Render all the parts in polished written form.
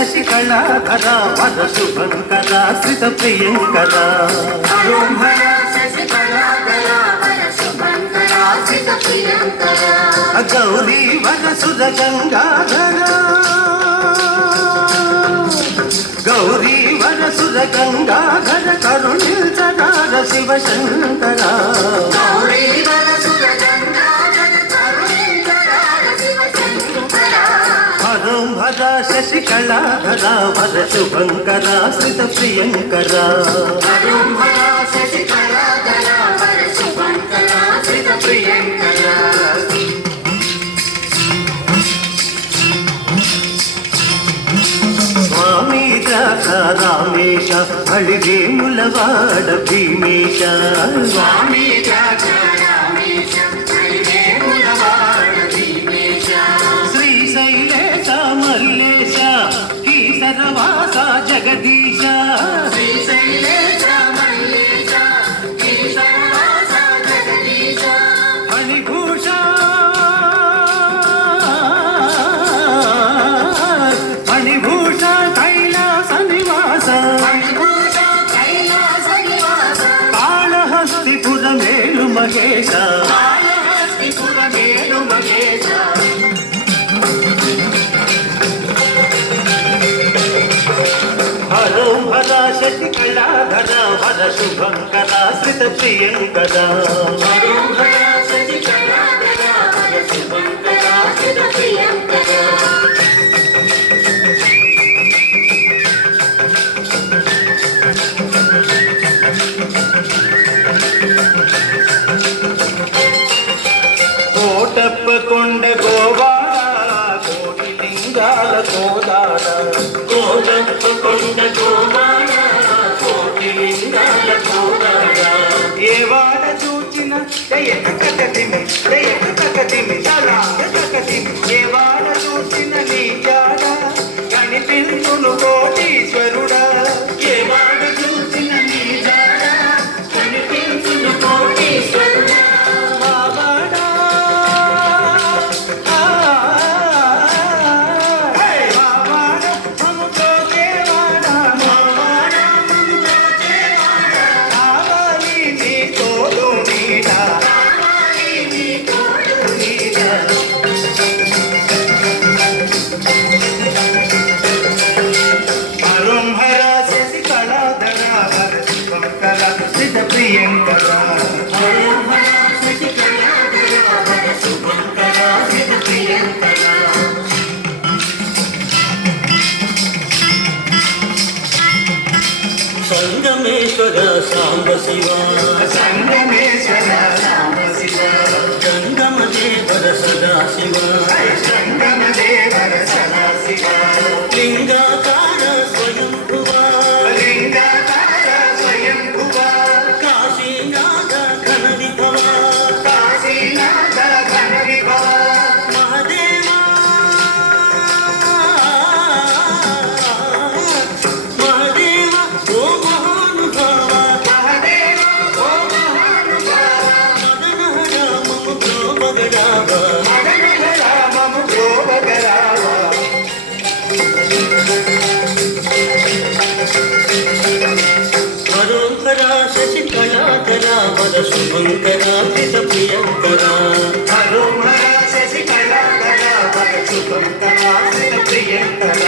శశికళాధర వర శుభంకర శ్రిత ప్రియంకర గౌరీ వర సుర గంగాధర గౌరీ వర సుర గంగాధర కరుణించరార శివశంకర హర శశికళాధర వర శుభంకర శ్రిత ప్రియంకర స్వామి రామేశ అడిగేములవాడ భీమేశ స్వామి శ్రీశైలేశ మల్లేశ కీసరవాస జగదీశ ఫణిభూష ఫణిభూష కైలాస నివాస కాళహస్తిపుర మేలు మహేశ హరో హర శశికళాధర వర శుభంకర శ్రిత ప్రియంకర కోటప్ప కొండ గోవాడ కోటి లింగాల కోదాడ కోటప్ప కొండ గోవాడ కోటి లింగాల కోదాడ ఏ వాడ చూచిన దయక కకతిమి తలాంగ కకతిమి ఏ వాడ చూచిన నీ జాడ కనిపించును కోటీశ్వరుడా ఏ వాడ చూచిన నీ జాడ కనిపించును కోటీశ్వరుడా సంగమేశ్వర సాంబ శివ సంగమేశ్వర సాంబ శివ సంగమదేవర సదా శివ సంగమదేవర సదా శివ లింగాకార స్వయంభువ లింగాకార స్వయంభువ కాశీనాథ ఘన విభవ కాశీనాథ ఘన విభవ శశికళాధర వర శుభంకర శ్రిత ప్రియంకర హరో హర శశికళాధర వర శుభంకర శ్రిత ప్రియంకర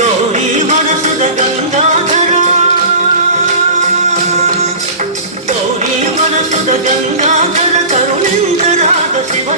గౌరీ వర సుర గంగాధర గౌరీ వర సుర గంగాధర కరుణించరాధ శివ